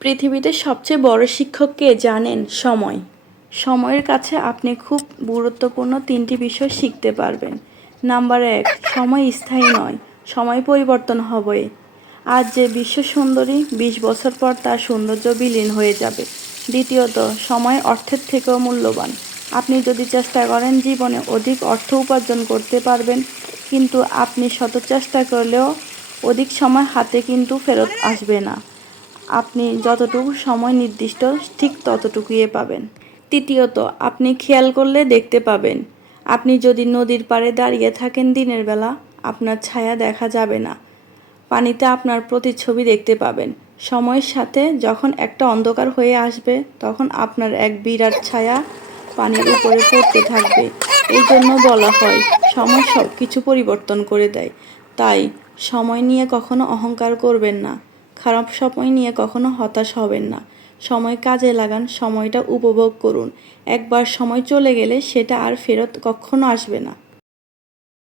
পৃথিবীতে সবচেয়ে বড় শিক্ষক কে জানেন? সময়। সময়ের কাছে আপনি খুব গুরুত্বপূর্ণ তিনটি বিষয় শিখতে পারবেন। নাম্বার ১, সময় স্থায়ী নয়, সময় পরিবর্তন হবে। আজ যে বিশ্ব সুন্দরী ২০ বছর পর তার সৌন্দর্য বিলীন হয়ে যাবে। দ্বিতীয়ত, সময় অর্থের থেকেও মূল্যবান। আপনি যদি চেষ্টা করেন জীবনে অধিক অর্থ উপার্জন করতে পারবেন, কিন্তু আপনি শত চেষ্টা করলেও অধিক সময় হাতে কিন্তু ফেরত আসবে না। আপনি যতটুকু সময় নির্দিষ্ট ঠিক ততটুকুই পাবেন। তৃতীয়ত, আপনি খেয়াল করলে দেখতে পাবেন, আপনি যদি নদীর পাড়ে দাঁড়িয়ে থাকেন দিনের বেলা, আপনার ছায়া দেখা যাবে না, পানিতে আপনার প্রতিচ্ছবি দেখতে পাবেন। সময়ের সাথে যখন একটা অন্ধকার হয়ে আসবে, তখন আপনার এক বিরাট ছায়া পানির উপরে পড়তে থাকবে। এই জন্য বলা হয়, সময় সব কিছু পরিবর্তন করে দেয়। তাই সময় নিয়ে কখনো অহংকার করবেন না, খারাপ সময় নিয়ে কখনো হতাশ হবেন না। সময় কাজে লাগান, সময়টা উপভোগ করুন। একবার সময় চলে গেলে সেটা আর ফেরত কখনো আসবে না।